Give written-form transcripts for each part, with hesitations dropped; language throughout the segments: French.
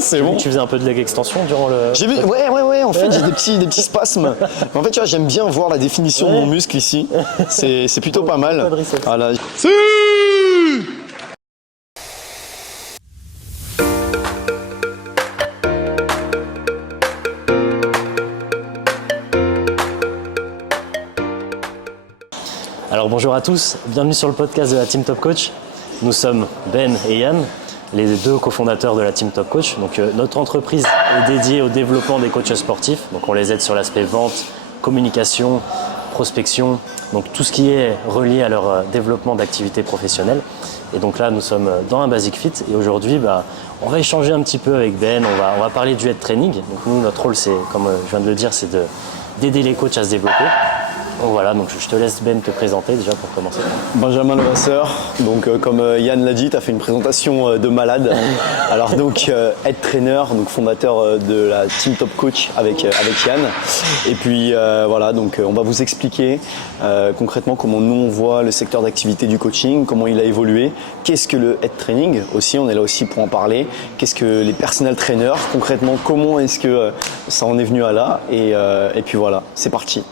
C'est bon. Tu faisais un peu de leg extension durant le... J'ai vu, ouais, en fait j'ai des petits spasmes. En fait tu vois, j'aime bien voir la définition de mon muscle ici. C'est plutôt pas mal. Voilà. Alors bonjour à tous, bienvenue sur le podcast de la Team Top Coach. Nous sommes Ben et Yann, les deux cofondateurs de la Team Top Coach. Donc notre entreprise est dédiée au développement des coachs sportifs. Donc on les aide sur l'aspect vente, communication, prospection, donc tout ce qui est relié à leur développement d'activité professionnelle. Et donc là nous sommes dans un Basic Fit et aujourd'hui on va échanger un petit peu avec Ben, on va parler du head training. Donc nous notre rôle c'est, comme je viens de le dire, c'est d'aider les coachs à se développer. Donc voilà, donc je te laisse Ben te présenter déjà pour commencer. Benjamin Levasseur, donc comme Yann l'a dit, tu as fait une présentation de malade. Alors donc head trainer, donc fondateur de la Team Top Coach avec Yann. Et puis voilà, donc on va vous expliquer concrètement comment nous on voit le secteur d'activité du coaching, comment il a évolué, qu'est-ce que le head training aussi, on est là aussi pour en parler, qu'est-ce que les personal trainers, concrètement comment est-ce que ça en est venu à là et puis voilà, c'est parti.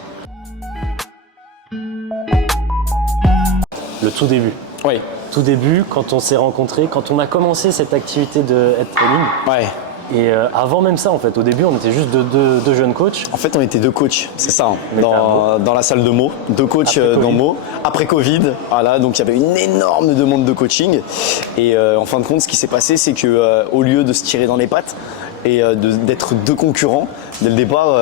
Le tout début. Oui. Tout début, quand on s'est rencontrés, quand on a commencé cette activité de head training. Ouais. Et avant même ça, en fait, au début, on était juste deux jeunes coachs. En fait, on était deux coachs, c'est ça, dans la salle de Meaux. Deux coachs dans Meaux. Après Covid, voilà, donc il y avait une énorme demande de coaching. Et en fin de compte, ce qui s'est passé, c'est que au lieu de se tirer dans les pattes et d'être deux concurrents, dès le départ,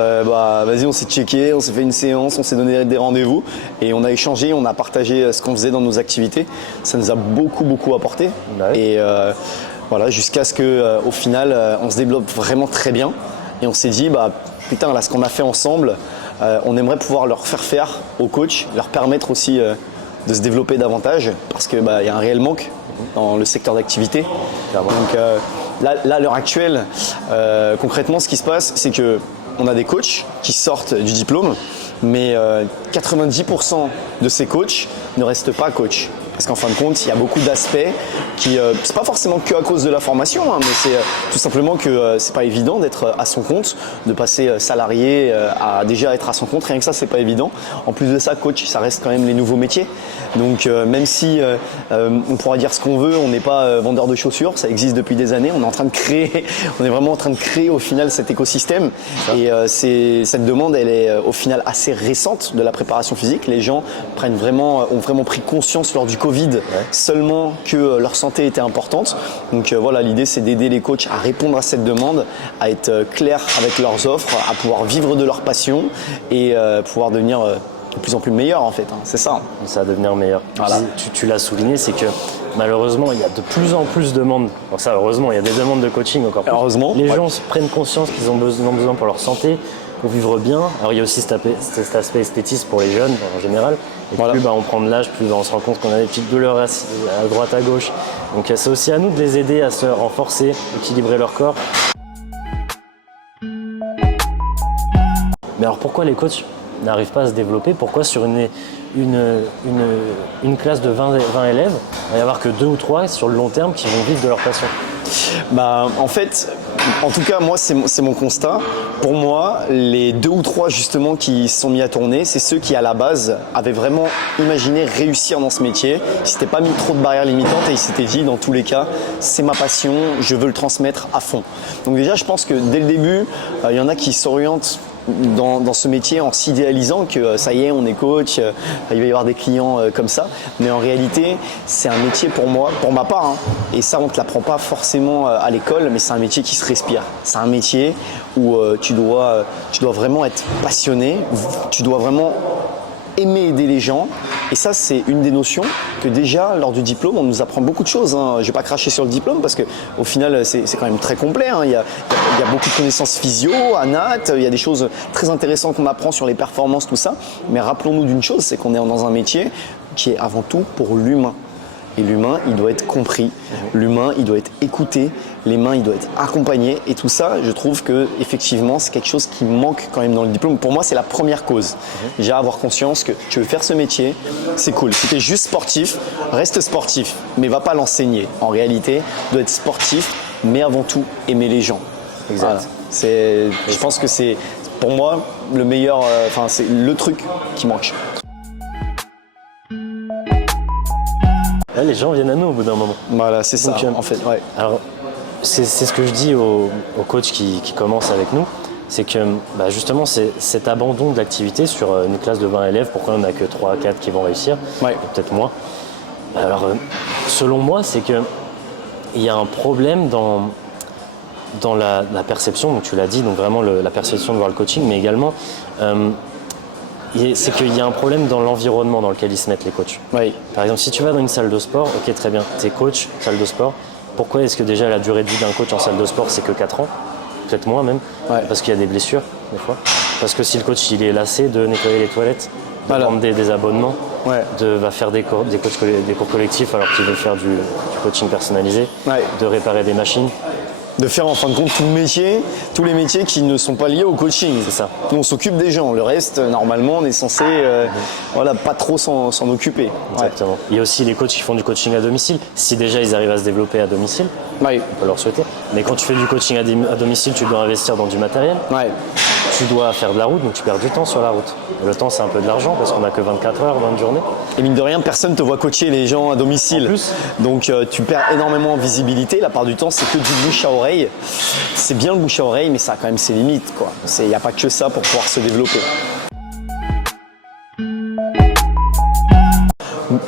vas-y, on s'est checké, on s'est fait une séance, on s'est donné des rendez-vous et on a échangé, on a partagé ce qu'on faisait dans nos activités. Ça nous a beaucoup apporté. Ouais. Et voilà, jusqu'à ce qu'au final, on se développe vraiment très bien. Et on s'est dit, putain, là, ce qu'on a fait ensemble, on aimerait pouvoir leur faire aux coachs, leur permettre aussi de se développer davantage parce qu'il y a un réel manque dans le secteur d'activité. Donc là, à l'heure actuelle, concrètement, ce qui se passe, c'est qu'on a des coachs qui sortent du diplôme, mais 90% de ces coachs ne restent pas coachs. Parce qu'en fin de compte, il y a beaucoup d'aspects qui, c'est pas forcément que à cause de la formation, mais c'est tout simplement que c'est pas évident d'être à son compte, de passer salarié à déjà être à son compte. Rien que ça, c'est pas évident. En plus de ça, coach, ça reste quand même les nouveaux métiers. Donc même si on pourra dire ce qu'on veut, on n'est pas vendeur de chaussures, ça existe depuis des années. On est en train de créer, on est vraiment en train de créer au final cet écosystème. Et cette demande, elle est au final assez récente de la préparation physique. Les gens ont vraiment pris conscience lors du Covid seulement que leur santé était importante. Donc voilà, l'idée c'est d'aider les coachs à répondre à cette demande, à être clairs avec leurs offres, à pouvoir vivre de leur passion et pouvoir devenir de plus en plus meilleurs en fait. C'est ça. Ça va devenir meilleur. Voilà. Tu l'as souligné, c'est que malheureusement il y a de plus en plus de demandes. Alors ça, heureusement, il y a des demandes de coaching encore plus. Heureusement. Les gens prennent conscience qu'ils ont besoin pour leur santé, pour vivre bien. Alors il y a aussi cet aspect esthétisme pour les jeunes en général. Et voilà. Plus on prend de l'âge, plus on se rend compte qu'on a des petites douleurs à droite, à gauche. Donc c'est aussi à nous de les aider à se renforcer, équilibrer leur corps. Mais alors pourquoi les coachs n'arrivent pas à se développer? Pourquoi sur une classe de 20 élèves, il va y avoir que 2 ou 3 sur le long terme qui vont vivre de leur passion? En fait, en tout cas, moi, c'est mon constat. Pour moi, les 2 ou 3 justement qui se sont mis à tourner, c'est ceux qui à la base avaient vraiment imaginé réussir dans ce métier. Ils ne s'étaient pas mis trop de barrières limitantes et ils s'étaient dit, dans tous les cas, c'est ma passion, je veux le transmettre à fond. Donc déjà, je pense que dès le début, il y en a qui s'orientent dans ce métier en s'idéalisant que ça y est, on est coach, il va y avoir des clients comme ça. Mais en réalité, c'est un métier pour moi, pour ma part, et ça on ne te l'apprend pas forcément à l'école, mais c'est un métier qui se respire. C'est un métier où tu dois vraiment être passionné, tu dois vraiment aimer aider les gens. Et ça, c'est une des notions que déjà, lors du diplôme, on nous apprend beaucoup de choses. Je ne vais pas cracher sur le diplôme parce qu'au final, c'est quand même très complet. Il y a beaucoup de connaissances physio, anat, il y a des choses très intéressantes qu'on apprend sur les performances, tout ça. Mais rappelons-nous d'une chose, c'est qu'on est dans un métier qui est avant tout pour l'humain. Et l'humain, il doit être compris. L'humain, il doit être écouté. L'humain, il doit être accompagné. Et tout ça, je trouve que effectivement, c'est quelque chose qui manque quand même dans le diplôme. Pour moi, c'est la première cause. Déjà, avoir conscience que tu veux faire ce métier, c'est cool. Si tu es juste sportif, reste sportif, mais va pas l'enseigner. En réalité, tu dois être sportif, mais avant tout aimer les gens. Exact. Voilà. Je pense que c'est pour moi le meilleur, c'est le truc qui manque. Ouais, les gens viennent à nous au bout d'un moment. Voilà, c'est ça, Donc, en fait. Ouais. Alors, c'est ce que je dis aux coachs qui commencent avec nous, c'est que justement, c'est cet abandon de l'activité sur une classe de 20 élèves, pourquoi on n'a que 3 à 4 qui vont réussir, Ouais. et peut-être moins. Alors, selon moi, c'est qu'il y a un problème dans la perception, donc tu l'as dit, donc vraiment la perception de voir le coaching, mais également, c'est qu'il y a un problème dans l'environnement dans lequel ils se mettent les coachs. Oui. Par exemple, si tu vas dans une salle de sport, ok, très bien, tu es coach, salle de sport, pourquoi est-ce que déjà la durée de vie d'un coach en salle de sport, c'est que 4 ans? Peut-être moins même, Ouais. parce qu'il y a des blessures, des fois. Parce que si le coach il est lassé de nettoyer les toilettes, de Voilà. vendre des abonnements, Ouais. va faire des cours collectifs alors qu'il veut faire du coaching personnalisé, Ouais. de réparer des machines. De faire en fin de compte tous les métiers qui ne sont pas liés au coaching. C'est ça. Nous on s'occupe des gens, le reste normalement on est censé pas trop s'en occuper. Exactement. Il y a aussi les coachs qui font du coaching à domicile. Si déjà ils arrivent à se développer à domicile, Ouais. on peut leur souhaiter. Mais quand tu fais du coaching à domicile, tu dois investir dans du matériel. Ouais. Tu dois faire de la route, donc tu perds du temps sur la route. Et le temps, c'est un peu de l'argent parce qu'on n'a que 24 heures dans une journée. Et mine de rien, personne ne te voit coacher les gens à domicile. En plus. Donc tu perds énormément en visibilité. La part du temps, c'est que du bouche à oreille. C'est bien le bouche à oreille, mais ça a quand même ses limites, quoi. Il n'y a pas que ça pour pouvoir se développer.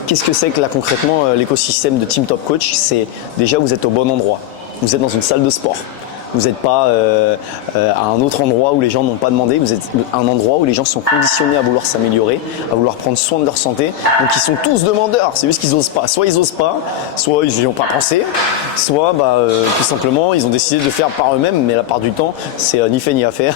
Qu'est-ce que c'est que là concrètement l'écosystème de Team Top Coach? C'est déjà vous êtes au bon endroit. Vous êtes dans une salle de sport. Vous n'êtes pas à un autre endroit où les gens n'ont pas demandé. Vous êtes à un endroit où les gens sont conditionnés à vouloir s'améliorer, à vouloir prendre soin de leur santé. Donc ils sont tous demandeurs. C'est juste qu'ils n'osent pas. Soit ils n'osent pas, soit ils n'y ont pas pensé, soit tout simplement ils ont décidé de faire par eux-mêmes. Mais la part du temps, c'est ni fait ni à faire.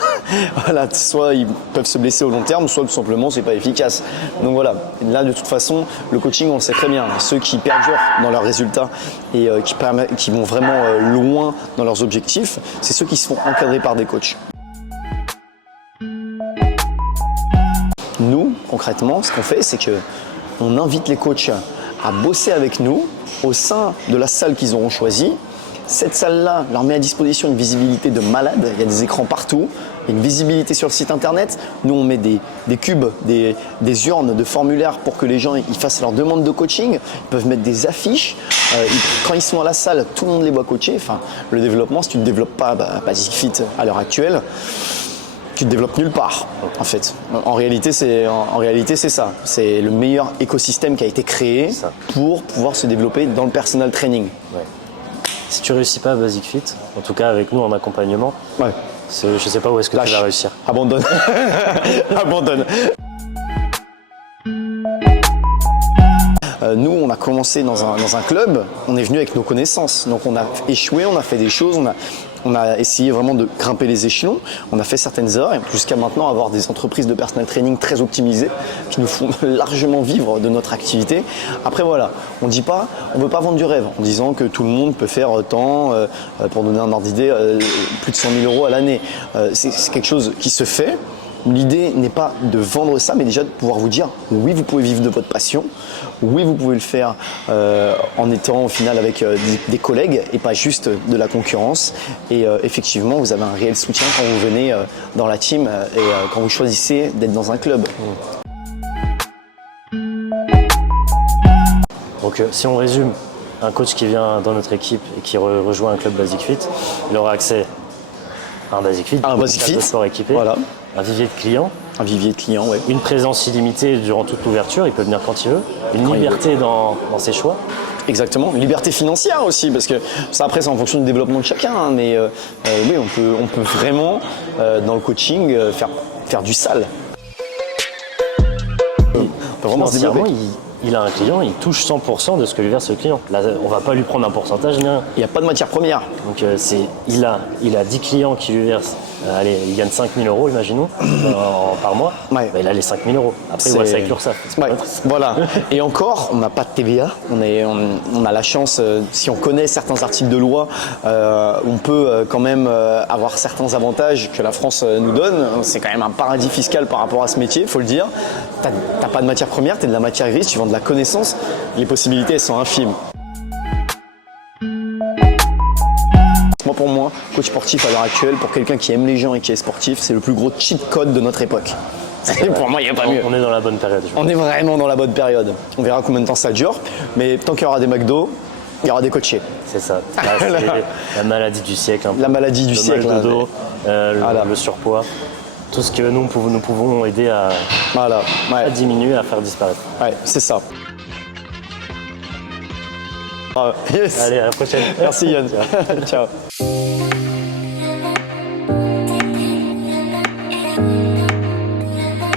Voilà, soit ils peuvent se blesser au long terme, soit tout simplement c'est pas efficace. Donc voilà. Et là de toute façon, le coaching on le sait très bien. Ceux qui perdurent dans leurs résultats et qui vont vraiment loin dans leurs objectifs, c'est ceux qui se font encadrer par des coachs. Nous, concrètement, ce qu'on fait, c'est qu'on invite les coachs à bosser avec nous au sein de la salle qu'ils auront choisie. Cette salle-là leur met à disposition une visibilité de malade. Il y a des écrans partout, il y a une visibilité sur le site internet. Nous, on met des cubes, des urnes de formulaires pour que les gens ils fassent leur demande de coaching. Ils peuvent mettre des affiches. Quand ils sont à la salle, tout le monde les voit coacher. Enfin, le développement, si tu ne développes pas Basic Fit à l'heure actuelle, tu te développes nulle part, en fait. En réalité, c'est ça. C'est le meilleur écosystème qui a été créé pour pouvoir se développer dans le personal training. Ouais. Si tu réussis pas à Basic Fit, en tout cas avec nous en accompagnement, Ouais. je sais pas où est-ce que tu vas réussir. Abandonne. Abandonne. Nous, on a commencé dans un club, on est venu avec nos connaissances. Donc on a échoué, on a fait des choses, on a essayé vraiment de grimper les échelons, on a fait certaines heures et jusqu'à maintenant avoir des entreprises de personal training très optimisées qui nous font largement vivre de notre activité. Après voilà, on ne veut pas vendre du rêve en disant que tout le monde peut faire tant, pour donner un ordre d'idée, plus de 100 000 € à l'année. C'est quelque chose qui se fait. L'idée n'est pas de vendre ça, mais déjà de pouvoir vous dire oui, vous pouvez vivre de votre passion, oui, vous pouvez le faire en étant au final avec des collègues et pas juste de la concurrence. Et effectivement, vous avez un réel soutien quand vous venez dans la team et quand vous choisissez d'être dans un club. Donc si on résume, un coach qui vient dans notre équipe et qui rejoint un club Basic Fit, il aura accès à un Basic Fit, Un Basic Fit, sport équipé, voilà. un vivier de clients, Un vivier de clients, oui. une présence illimitée durant toute l'ouverture, il peut venir quand il veut, une liberté dans ses choix. Exactement, une liberté financière aussi, parce que ça après c'est en fonction du développement de chacun, hein, mais oui, on peut vraiment dans le coaching faire du sale. On peut vraiment se Financièrement, développer. il a un client, il touche 100% de ce que lui verse le client. Là, on va pas lui prendre un pourcentage, ni rien. Il n'y a pas de matière première. Donc il a 10 clients qui lui versent, allez, il gagne 5 000 € imaginons, par mois, Ouais. bah, il a les 5 000 €. Après il voit ça avec l'URSSAF. Ouais, voilà. Et encore, on n'a pas de TVA. On a la chance, si on connaît certains articles de loi, on peut quand même avoir certains avantages que la France nous donne. C'est quand même un paradis fiscal par rapport à ce métier, il faut le dire. T'as pas de matière première, tu es de la matière grise, tu vends de la connaissance. Les possibilités elles sont infimes. pour moi, coach sportif à l'heure actuelle, pour quelqu'un qui aime les gens et qui est sportif, c'est le plus gros cheat code de notre époque. Pour moi, il n'y a pas mieux. On est dans la bonne période. On est vraiment dans la bonne période. On verra combien de temps ça dure, mais tant qu'il y aura des McDo, il y aura des coachés. C'est ça. Là, c'est la maladie du siècle. Un peu. La maladie du siècle. Le mal de dos, le surpoids. Tout ce que nous pouvons aider à diminuer, à faire disparaître. Ouais, c'est ça. Yes. Allez, à la prochaine. Merci Yann. Ciao.